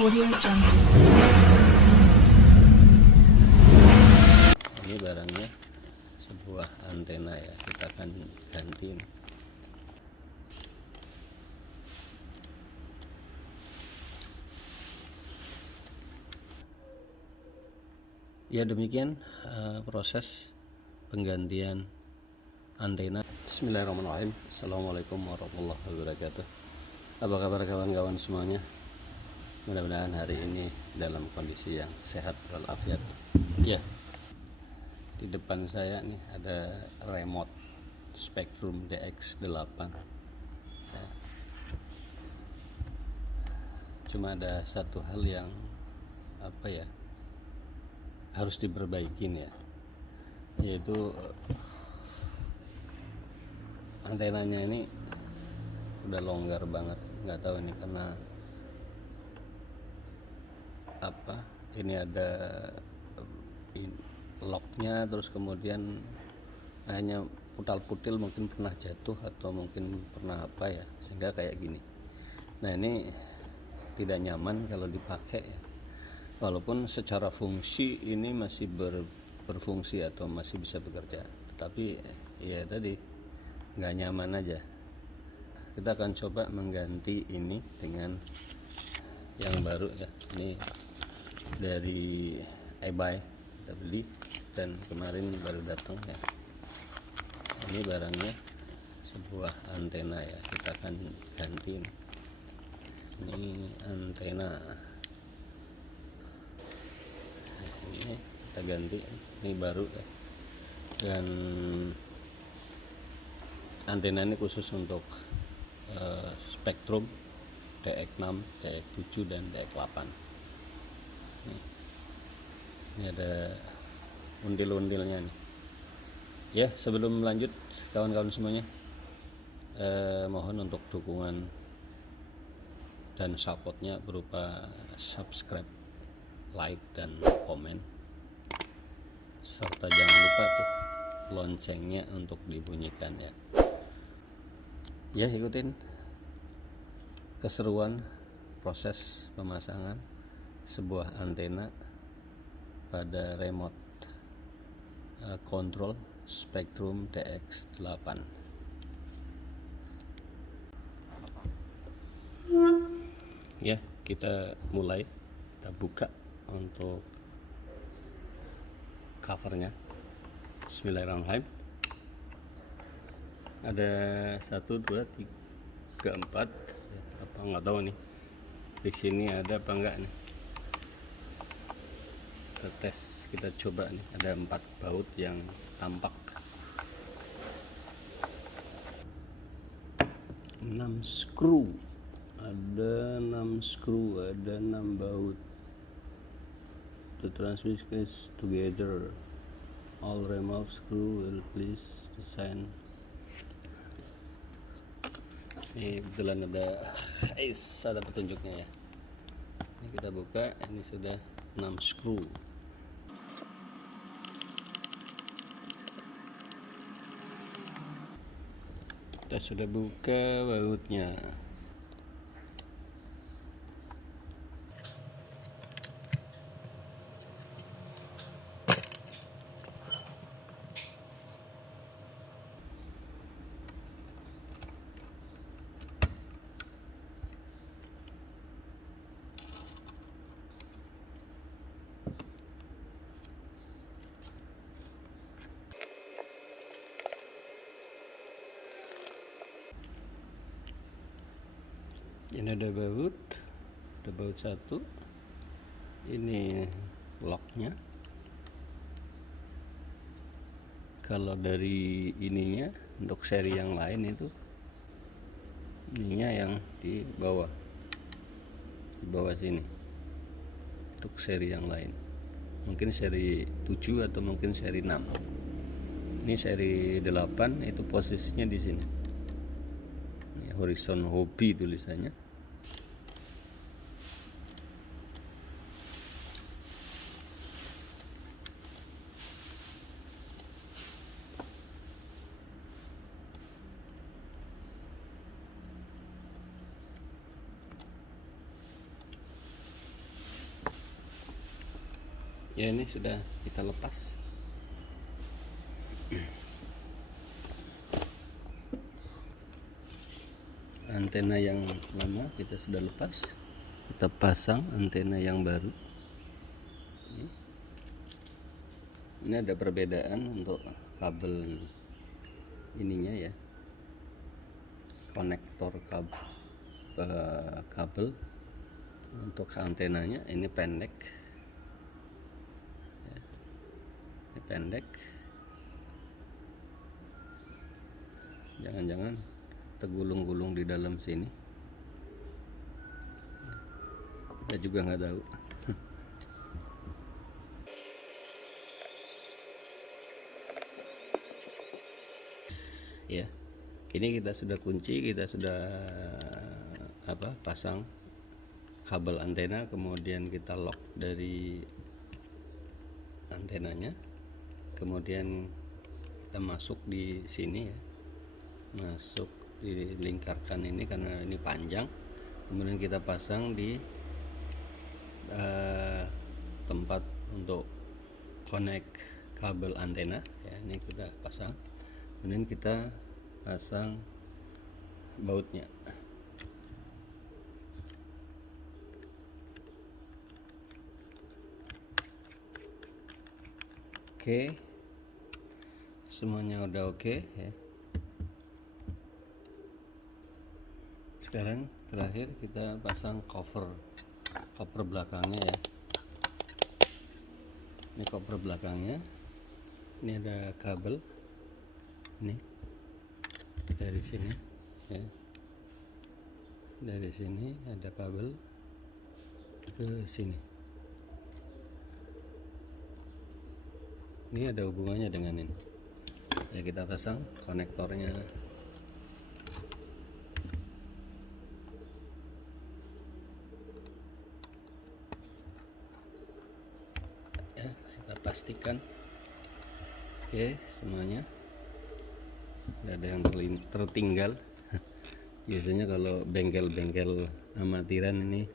Audio Jungle. Ini barangnya sebuah antena ya, kita akan ganti nih. Ya demikian proses penggantian antena. Bismillahirrahmanirrahim. Assalamualaikum warahmatullahi wabarakatuh. Apa kabar kawan-kawan semuanya? Mudah-mudahan hari ini dalam kondisi yang sehat walafiat. Ya, di depan saya nih ada remote Spectrum DX8 ya. Cuma ada satu hal yang harus diperbaikin ya, yaitu antenanya ini udah longgar banget. Nggak tahu ini karena apa, ini ada locknya, terus kemudian hanya putal-putil, mungkin pernah jatuh atau mungkin pernah apa ya, sehingga kayak gini. Nah ini tidak nyaman kalau dipakai ya. Walaupun secara fungsi ini masih berfungsi atau masih bisa bekerja, tetapi ya tadi nggak nyaman aja. Kita akan coba mengganti ini dengan yang baru ya. Ini dari eBay kita beli dan kemarin baru datang ya. Ini barangnya sebuah antena ya, kita akan ganti nih. Ini antena, ini kita ganti, ini baru ya. Dan antena ini khusus untuk Spectrum DX6, DX7 dan DX8. Ini ada undil-undilnya nih. Ya, sebelum lanjut kawan-kawan semuanya, mohon untuk dukungan dan supportnya berupa subscribe, like dan komen, serta jangan lupa tuh loncengnya untuk dibunyikan ya. Ya, ikutin keseruan proses pemasangan sebuah antena pada remote control Spectrum DX8. Ya, kita mulai. Kita buka untuk covernya. Bismillahirrahmanirrahim. Ada 1, 2, 3, 4 ya, apa nggak tahu nih di sini ada apa enggak nih. Kita tes, kita coba nih. Ada 4 baut yang tampak, 6 screw, ada 6 screw, ada 6 baut. The transmission is together. All remove screw will please design. Ini kebetulan ada petunjuknya ya. Ini kita buka, ini sudah 6 screw. Kita sudah buka bautnya. Ini ada baut 1, ini locknya. Kalau dari ininya untuk seri yang lain itu ininya yang di bawah sini, untuk seri yang lain mungkin seri 7 atau mungkin seri 6. Ini seri 8 itu posisinya di sini. Ini Horizon Hobby tulisannya. Ya, ini sudah kita lepas. Antena yang lama kita sudah lepas, kita pasang antena yang baru. Ini ada perbedaan untuk kabel ininya ya, konektor kabel untuk antenanya ini pendek ya, ini pendek, jangan-jangan tergulung-gulung di dalam sini, kita juga nggak tahu. Ya, ini kita sudah kunci, kita sudah pasang kabel antena, kemudian kita lock dari antenanya, kemudian kita masuk di sini ya, masuk dilingkarkan ini karena ini panjang, kemudian kita pasang di tempat untuk connect kabel antena ya, ini kita pasang, kemudian kita pasang bautnya. Oke, semuanya udah oke ya. Sekarang terakhir kita pasang cover belakangnya ya. Ini cover belakangnya, ini ada kabel ini dari sini ya, dari sini ada kabel ke sini. Ini ada hubungannya dengan ini ya, kita pasang konektornya ya, kita pastikan oke semuanya, tidak ada yang tertinggal. Biasanya kalau bengkel-bengkel amatiran ini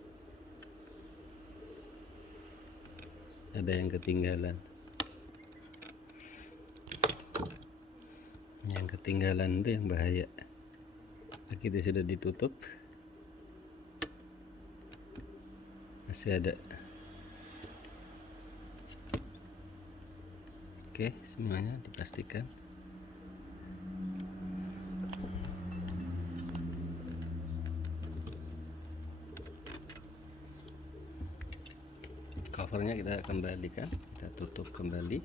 ada yang ketinggalan. Yang ketinggalan itu yang bahaya. Begitu sudah ditutup masih ada. Oke, semuanya dipastikan. Covernya kita kembalikan, kita tutup kembali.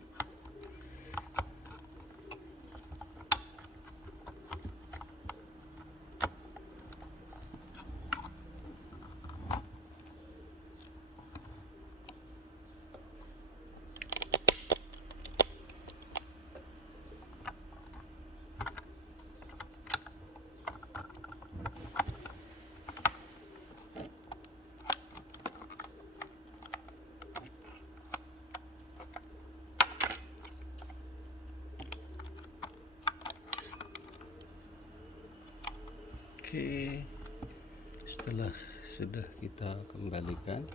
Oke, setelah sudah kita kembalikan,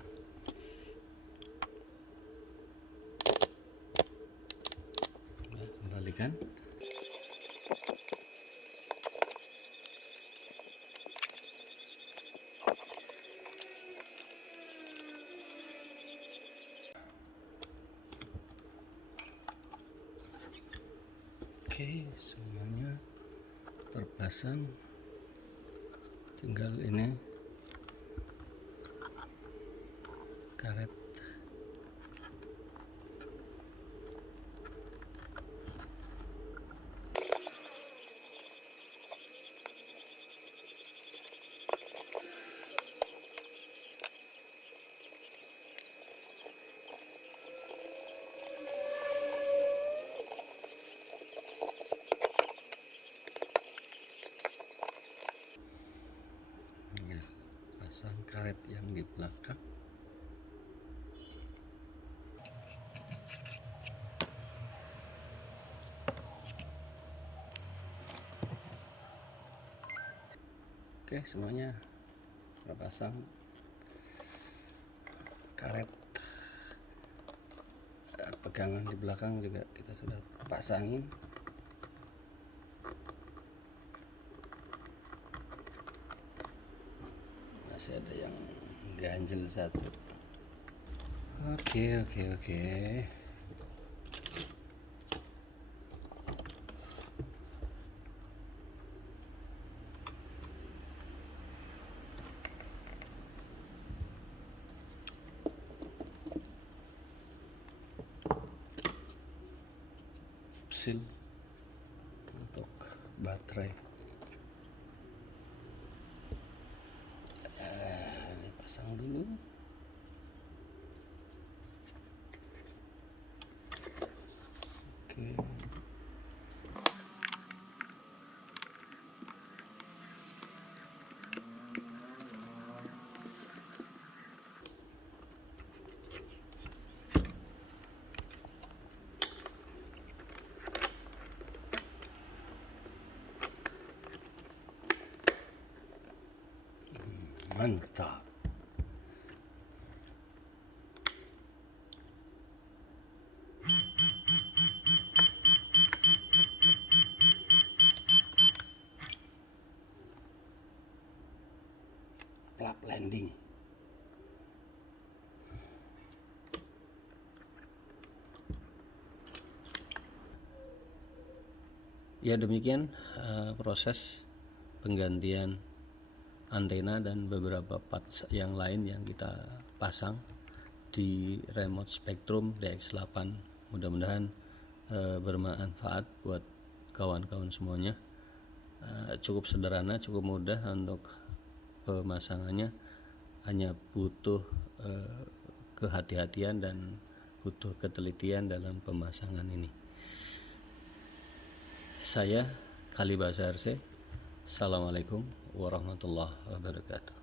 oke semuanya terpasang, tinggal ini karet. Pasang karet yang di belakang. Oke, semuanya terpasang karet pegangan di belakang juga kita sudah pasangin. Masih ada yang ganjel satu. Oke. Seal untuk baterai. Ini pasang dulu. Oke. Mantap. Plug landing. Ya, demikian proses penggantian antena dan beberapa parts yang lain yang kita pasang di remote Spektrum DX8. Mudah-mudahan bermanfaat buat kawan-kawan semuanya. Cukup sederhana, cukup mudah untuk pemasangannya, hanya butuh kehati-hatian dan butuh ketelitian dalam pemasangan ini. Saya Kalibasa RC. Assalamualaikum warahmatullahi wabarakatuh.